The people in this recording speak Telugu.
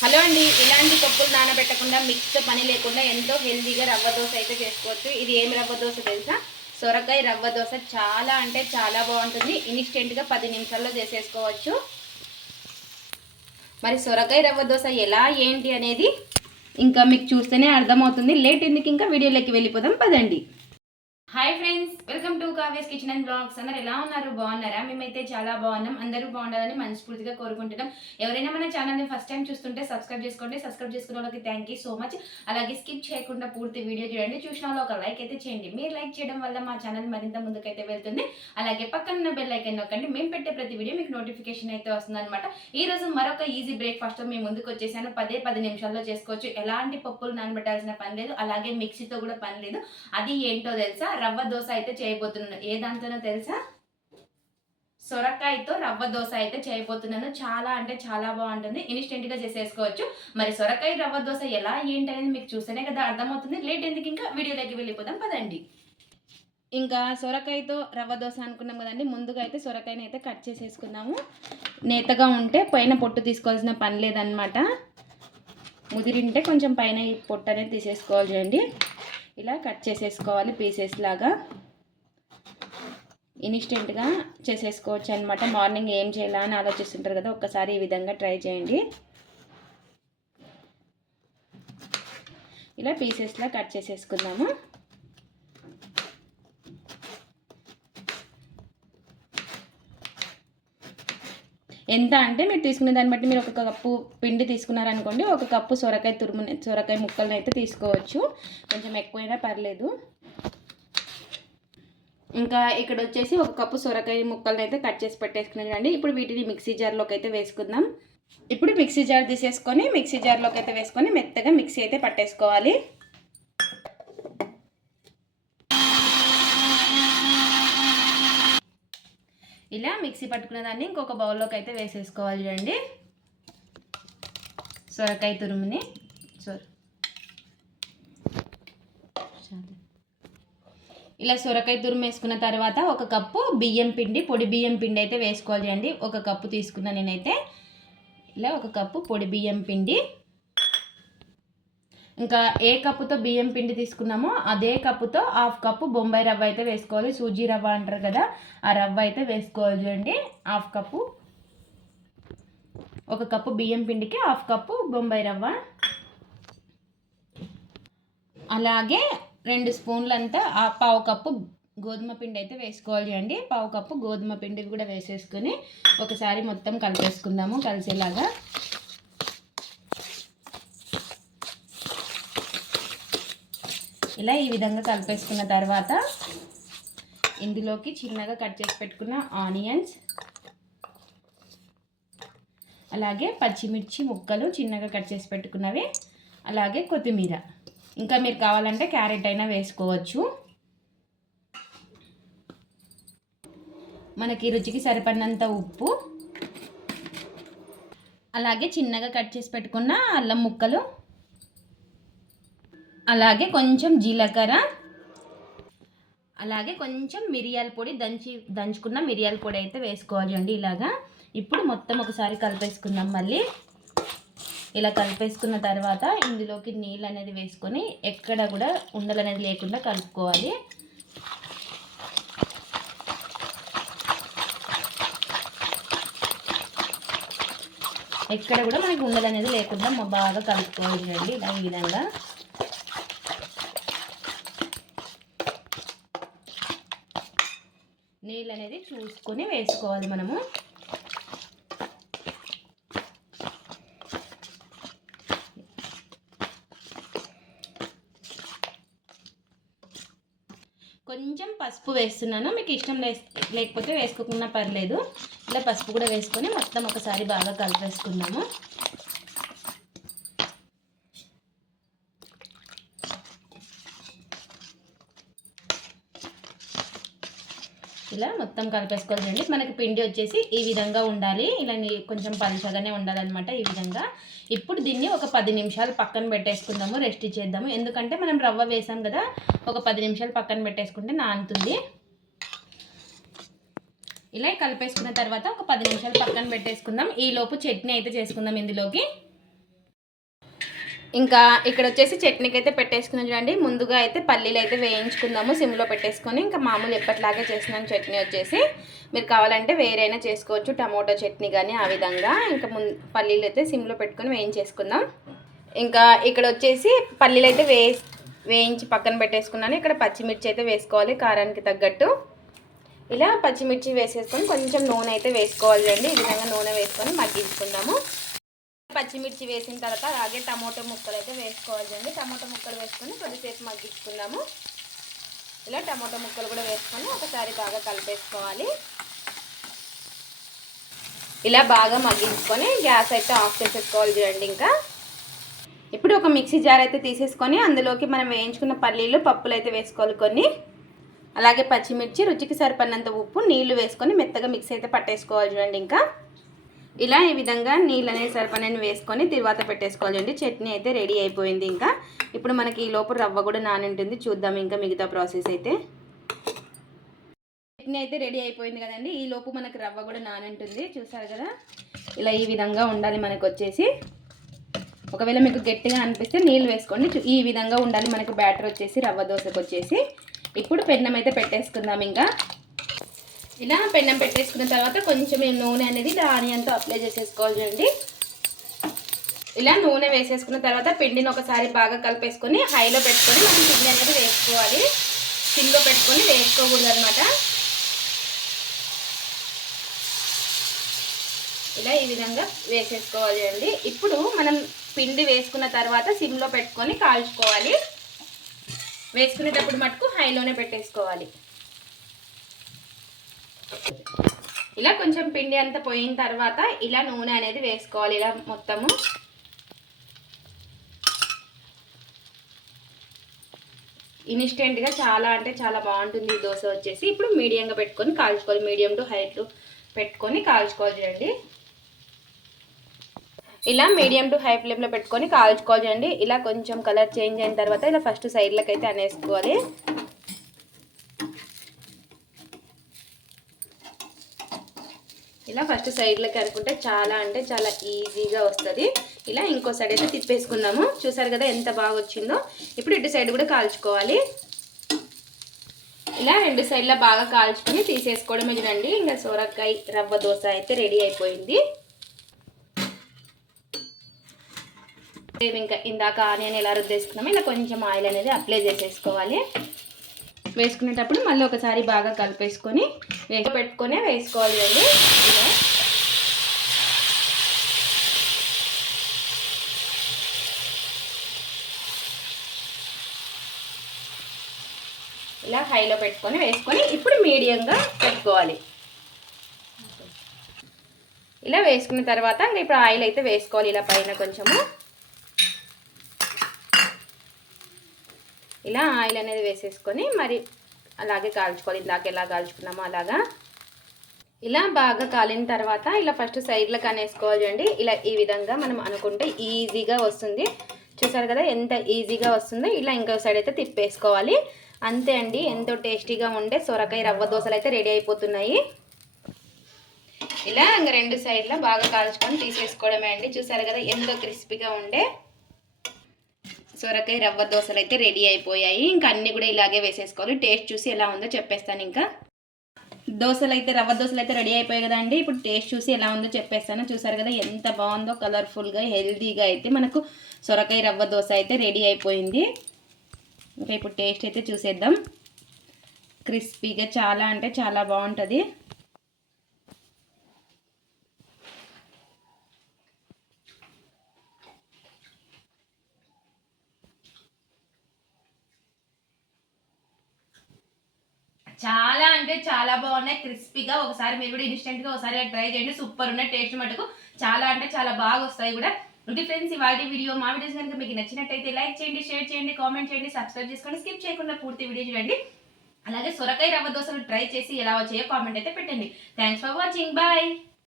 హలో అండి ఇలాంటి పప్పులు నానబెట్టకుండా మిక్స్ పని లేకుండా ఎంతో హెల్తీగా రవ్వ దోశ అయితే చేసుకోవచ్చు. ఇది ఏం రవ్వ దోశ తెలుసా? సొరకాయ రవ్వ దోశ చాలా అంటే చాలా బాగుంటుంది. ఇన్స్టెంట్గా పది నిమిషాల్లో చేసేసుకోవచ్చు. మరి సొరకాయ రవ్వ దోశ ఎలా ఏంటి అనేది ఇంకా మీకు చూస్తేనే అర్థమవుతుంది. లేట్ ఎందుకు ఇంకా వీడియోలోకి వెళ్ళిపోదాం. పదండి. Hi friends welcome to Kavya's kitchen and blogs అందరు ఎలా ఉన్నారు? బాగున్నారా? మేమైతే చాలా బాగున్నాం. అందరూ బాగుండాలని మనస్ఫూర్తిగా కోరుకుంటున్నాం. ఎవరైనా మన ఛానల్ని ఫస్ట్ టైం చూస్తుంటే సబ్స్క్రైబ్ చేసుకోండి. సబ్స్క్రైబ్ చేసుకున్న వాళ్ళకి థ్యాంక్ యూ సో మచ్ అలాగే స్కిప్ చేయకుండా పూర్తి వీడియో చూడండి. చూసిన వాళ్ళు ఒక లైక్ అయితే చేయండి. మీరు లైక్ చేయడం వల్ల మా ఛానల్ మరింత ముందుకైతే వెళ్తుంది. అలాగే పక్కన ఉన్న బెల్ ఐకన్ నొక్కండి. మేము పెట్టే ప్రతి వీడియో మీకు నోటిఫికేషన్ అయితే వస్తుంది అనమాట ఈ రోజు మరొక ఈజీ బ్రేక్ఫాస్ట్ మేము ముందుకు వచ్చేసాను. పదే పది నిమిషాల్లో చేసుకోవచ్చు. ఎలాంటి పప్పులు నానబెట్టాల్సిన పని లేదు. అలాగే మిక్సీతో కూడా పని లేదు. అది ఏంటో తెలుసా? రవ్వ దోశ అయితే చేయబోతున్నాను. ఏ దాంతోనో తెలుసా? సొరకాయతో రవ్వ దోశ అయితే చేయబోతున్నాను. చాలా అంటే చాలా బాగుంటుంది. ఇన్స్టెంట్గా చేసేసుకోవచ్చు. మరి సొరకాయ రవ్వ దోశ ఎలా ఏంటి అనేది మీకు చూస్తేనే కదా అర్థమవుతుంది. లేట్ ఎందుకు ఇంకా? వీడియోలోకి వెళ్ళిపోదాం. పదండి. ఇంకా సొరకాయతో రవ్వ దోశ అనుకున్నాం కదండి. ముందుగా అయితే సొరకాయని అయితే కట్ చేసేసుకుందాము. నేతగా ఉంటే పైన పొట్టు తీసుకోవాల్సిన పని లేదనమాట ముదిరింటే కొంచెం పైన ఈ పొట్టు అనేది తీసేసుకోవాలి చూడండి. ఇలా కట్ చేసేసుకోవాలి పీసెస్ లాగా. ఇన్స్టెంట్గా చేసేసుకోవచ్చు అనమాట మార్నింగ్ ఏం చేయాలా అని ఆలోచిస్తుంటారు కదా ఒక్కసారి ఈ విధంగా ట్రై చేయండి. ఇలా పీసెస్లా కట్ చేసేసుకుందాము. ఎంత అంటే మీరు తీసుకునే దాన్ని బట్టి మీరు ఒక కప్పు పిండి తీసుకున్నారనుకోండి ఒక కప్పు సొరకాయ తురుము సొరకాయ ముక్కలను అయితే తీసుకోవచ్చు. కొంచెం ఎక్కువైనా పర్లేదు. ఇంకా ఇక్కడ వచ్చేసి ఒక కప్పు సొరకాయ ముక్కలను అయితే కట్ చేసి పెట్టేసుకున్నానండి ఇప్పుడు వీటిని మిక్సీ జార్లోకి అయితే వేసుకుందాం. ఇప్పుడు మిక్సీ జార్ తీసేసుకొని మిక్సీ జార్లోకి అయితే వేసుకొని మెత్తగా మిక్సీ అయితే పట్టేసుకోవాలి. ఇలా మిక్సీ పట్టుకున్న దాన్ని ఇంకొక బౌల్లోకి అయితే వేసేసుకోవాలి చూడండి. సొరకాయ తురుముని. సొర. ఇలా సొరకాయ తురుము వేసుకున్న తర్వాత ఒక కప్పు బియ్యం పిండి పొడి బియ్యం పిండి అయితే వేసుకోవాలి చూడండి. ఒక కప్పు తీసుకున్నా నేనైతే ఇలా ఒక కప్పు పొడి బియ్యం పిండి ఇంకా ఏ కప్పుతో బియ్యం పిండి తీసుకున్నామో అదే కప్పుతో హాఫ్ కప్పు బొంబాయి రవ్వ అయితే వేసుకోవాలి. సూజీ రవ్వ అంటారు కదా ఆ రవ్వ అయితే వేసుకోవాలి చూడండి. Half cup. ఒక కప్పు బియ్యం పిండికి హాఫ్ కప్పు బొంబాయి రవ్వ. అలాగే రెండు స్పూన్లంతా ఆ పావు కప్పు గోధుమ పిండి అయితే వేసుకోవాలి అండి పావు కప్పు గోధుమ పిండి కూడా వేసేసుకొని ఒకసారి మొత్తం కలిపేసుకుందాము కలిసేలాగా. ఇలా ఈ విధంగా కలిపేసుకున్న తర్వాత ఇందులోకి చిన్నగా కట్ చేసి పెట్టుకున్న ఆనియన్స్ అలాగే పచ్చిమిర్చి ముక్కలు చిన్నగా కట్ చేసి పెట్టుకున్నవి అలాగే కొత్తిమీర. ఇంకా మీరు కావాలంటే క్యారెట్ అయినా వేసుకోవచ్చు. మనకి రుచికి సరిపడినంత ఉప్పు అలాగే చిన్నగా కట్ చేసి పెట్టుకున్న అల్లం ముక్కలు అలాగే కొంచెం జీలకర్ర అలాగే కొంచెం మిరియాల పొడి దంచి దంచుకున్న మిరియాల పొడి అయితే వేసుకోవాలి అండి ఇలాగా. ఇప్పుడు మొత్తం ఒకసారి కలిపేసుకుందాం మళ్ళీ. ఇలా కలిపేసుకున్న తర్వాత ఇందులోకి నీళ్ళు అనేది వేసుకొని ఎక్కడ కూడా ఉండలు అనేది లేకుండా కలుపుకోవాలి. ఎక్కడ కూడా మనకి ఉండలు అనేది లేకుండా బాగా కలుపుకోవాలి అండి ఇలా ఈ విధంగా నీళ్ళు అనేది చూసుకొని వేసుకోవాలి మనము. కొంచెం పసుపు వేస్తున్నాను. మీకు ఇష్టం లేకపోతే వేసుకోకుండా పర్లేదు. ఇలా పసుపు కూడా వేసుకొని మొత్తం ఒకసారి బాగా కలిపేసుకుందాము. ఇలా మొత్తం కలిపేసుకోవాలండి మనకి పిండి వచ్చేసి ఈ విధంగా ఉండాలి. ఇలా కొంచెం పలుచగానే ఉండాలన్నమాట ఈ విధంగా. ఇప్పుడు దీన్ని ఒక పది నిమిషాలు పక్కన పెట్టేసుకుందాము రెస్ట్ చేద్దాము ఎందుకంటే మనం రవ్వ వేసాం కదా ఒక పది నిమిషాలు పక్కన పెట్టేసుకుంటే నానుతుంది. ఇలా కలిపేసుకున్న తర్వాత ఒక పది నిమిషాలు పక్కన పెట్టేసుకుందాం. ఈలోపు చట్నీ అయితే చేసుకుందాం ఇందులోకి. ఇంకా ఇక్కడ వచ్చేసి చట్నీకి అయితే పెట్టేసుకున్నాం చూడండి. ముందుగా అయితే పల్లీలు అయితే వేయించుకుందాము సిమ్లో పెట్టేసుకొని. ఇంకా మామూలు ఎప్పటిలాగే చేసినాం చట్నీ వచ్చేసి. మీరు కావాలంటే వేరైనా చేసుకోవచ్చు టమోటో చట్నీ కానీ ఆ విధంగా. ఇంకా ముందు పల్లీలు అయితే సిమ్లో పెట్టుకొని వేయించేసుకుందాం. ఇంకా ఇక్కడ వచ్చేసి పల్లీలు అయితే వే వేయించి పక్కన పెట్టేసుకున్నాను. ఇక్కడ పచ్చిమిర్చి అయితే వేసుకోవాలి కారానికి తగ్గట్టు. ఇలా పచ్చిమిర్చి వేసేసుకొని కొంచెం నూనె అయితే వేసుకోవాలి అండి ఈ విధంగా నూనె వేసుకొని మగ్గించుకుందాము. పచ్చిమిర్చి వేసిన తర్వాత అలాగే టమాటో ముక్కలు అయితే వేసుకోవాలి అండి టమాటో ముక్కలు వేసుకొని కొద్దిసేపు మగ్గించుకుందాము. ఇలా టమాటో ముక్కలు కూడా వేసుకొని ఒకసారి బాగా కలిపేసుకోవాలి. ఇలా బాగా మగ్గించుకొని గ్యాస్ అయితే ఆఫ్ చేసేసుకోవాలి చూడండి ఇంకా. ఇప్పుడు ఒక మిక్సీ జార్ అయితే తీసేసుకొని అందులోకి మనం వేయించుకున్న పల్లీలు పప్పులు అయితే వేసుకోవాలి కొన్ని. అలాగే పచ్చిమిర్చి రుచికి సరిపడినంత ఉప్పు నీళ్ళు వేసుకొని మెత్తగా మిక్స్ అయితే పట్టేసుకోవాలి చూడండి ఇంకా. ఇలా ఈ విధంగా నీళ్ళు అనేది సరిపడని వేసుకొని తర్వాత పెట్టేసుకోవాలండి చట్నీ అయితే రెడీ అయిపోయింది ఇంకా. ఇప్పుడు మనకి ఈ లోపు రవ్వ కూడా నానింటుంది. చూద్దాం ఇంకా మిగతా ప్రాసెస్ అయితే. చట్నీ అయితే రెడీ అయిపోయింది కదండి. ఈ లోపు మనకి రవ్వ కూడా నానింటుంది. చూసారు కదా? ఇలా ఈ విధంగా ఉండాలి మనకు వచ్చేసి. ఒకవేళ మీకు గట్టిగా అనిపిస్తే నీళ్ళు వేసుకోండి. ఈ విధంగా ఉండాలి మనకు బ్యాటర్ వచ్చేసి రవ్వ దోశకు వచ్చేసి. ఇప్పుడు పెన్నం అయితే పెట్టేసుకుందాం ఇంకా. ఇలా పెన్నం పెట్టేసుకున్న తర్వాత కొంచెం నూనె అనేది దాని అంతా అప్లై చేసేసుకోవాలి చూడండి. ఇలా నూనె వేసేసుకున్న తర్వాత పిండిని ఒకసారి బాగా కలిపేసుకొని హైలో పెట్టుకొని మనం పిండి అనేది వేసుకోవాలి. సిమ్లో పెట్టుకొని వేసుకోకూడదు అనమాట ఇలా ఈ విధంగా వేసేసుకోవాలి అండి ఇప్పుడు మనం పిండి వేసుకున్న తర్వాత సిమ్లో పెట్టుకొని కాల్చుకోవాలి. వేసుకునేటప్పుడు మటుకు హైలోనే పెట్టేసుకోవాలి. ఇలా కొంచెం పిండి అంతా పోయిన తర్వాత ఇలా నూనె అనేది వేసుకోవాలి ఇలా మొత్తము. ఇన్స్టెంట్గా చాలా అంటే చాలా బాగుంటుంది ఈ దోశ వచ్చేసి. ఇప్పుడు మీడియంగా పెట్టుకొని కాల్చుకోవాలి. మీడియం టు హైట్ పెట్టుకొని కాల్చుకోవాలి చూడండి. ఇలా మీడియం టు హై ఫ్లేమ్లో పెట్టుకొని కాల్చుకోవాలి చూడండి. ఇలా కొంచెం కలర్ చేంజ్ అయిన తర్వాత ఇలా ఫస్ట్ సైడ్లకైతే అయితే అనేసుకోవాలి. ఇలా ఫస్ట్ సైడ్లకి అనుకుంటే చాలా అంటే చాలా ఈజీగా వస్తుంది. ఇలా ఇంకో సైడ్ అయితే తిప్పేసుకున్నాము. చూసారు కదా ఎంత బాగా వచ్చిందో. ఇప్పుడు ఇటు సైడ్ కూడా కాల్చుకోవాలి. ఇలా రెండు సైడ్లో బాగా కాల్చుకొని తీసేసుకోవడమే చూడండి. ఇంకా సోరకాయ రవ్వ దోశ అయితే రెడీ అయిపోయింది. ఇంకా ఇందాక ఆనియన్ ఎలా రుద్దేసుకున్నామో ఇలా కొంచెం ఆయిల్ అనేది అప్లై చేసేసుకోవాలి. వేసుకునేటప్పుడు మళ్ళీ ఒకసారి బాగా కలిపేసుకొని వేసి పెట్టుకొని వేసుకోవాలి అండి. ఇలా ఇలా హైలో పెట్టుకొని వేసుకొని ఇప్పుడు మీడియంగా పెట్టుకోవాలి. ఇలా వేసుకున్న తర్వాత ఇంకా ఇప్పుడు ఆయిల్ అయితే వేసుకోవాలి ఇలా పైన కొంచెము. ఇలా ఆయిల్ అనేది వేసేసుకొని మరి అలాగే కాల్చుకోవాలి. ఇందాక ఎలా కాల్చుకున్నామో అలాగా. ఇలా బాగా కాలిన తర్వాత ఇలా ఫస్ట్ సైడ్లకు అనేసుకోవాలి అండి. ఇలా ఈ విధంగా మనం అనుకుంటే ఈజీగా వస్తుంది. చూసారు కదా ఎంత ఈజీగా వస్తుందో? ఇలా ఇంకో సైడ్ అయితే తిప్పేసుకోవాలి. అంతే అండి. ఎంతో టేస్టీగా ఉండే సొరకాయ రవ్వ దోశలు అయితే రెడీ అయిపోతున్నాయి. ఇలా ఇంకా రెండు సైడ్లో బాగా కాల్చుకొని తీసేసుకోవడమే అండి. చూసారు కదా ఎంతో క్రిస్పీగా ఉండే. సొరకాయ రవ్వ దోశలు అయితే రెడీ అయిపోయాయి. ఇంకా అన్నీ కూడా ఇలాగే వేసేసుకోవాలి టేస్ట్ చూసి ఎలా ఉందో చెప్పేస్తాను ఇంకా. దోశలు అయితే రవ్వ దోశలు అయితే రెడీ అయిపోయాయి కదండి ఇప్పుడు టేస్ట్ చూసి ఎలా ఉందో చెప్పేస్తాను. చూసారు కదా ఎంత బాగుందో కలర్ఫుల్గా హెల్తీగా అయితే మనకు సొరకాయ రవ్వ దోశ అయితే రెడీ అయిపోయింది. ఇంకా ఇప్పుడు టేస్ట్ అయితే చూసేద్దాం. క్రిస్పీగా చాలా అంటే చాలా బాగుంటుంది చాలా అంటే చాలా బాగున్నాయి క్రిస్పీగా ఒకసారి మీరు కూడా ఇన్స్టెంట్గా ఒకసారి ట్రై చేయండి. సూపర్ ఉన్నాయి టేస్ట్ మటుకు చాలా అంటే చాలా బాగా వస్తాయి కూడా. ఇది ఫ్రెండ్స్ ఇవాళ వీడియో మా వీడియోస్ కనుక మీకు నచ్చినట్టయితే లైక్ చేయండి షేర్ చేయండి కామెంట్ చేయండి సబ్స్క్రైబ్ చేసుకోండి స్కిప్ చేయకుండా పూర్తి వీడియో చూడండి. అలాగే సొరకాయ రవ్వ దోశలు ట్రై చేసి ఎలా వచ్చాయో కామెంట్ అయితే పెట్టండి. Thanks for watching bye.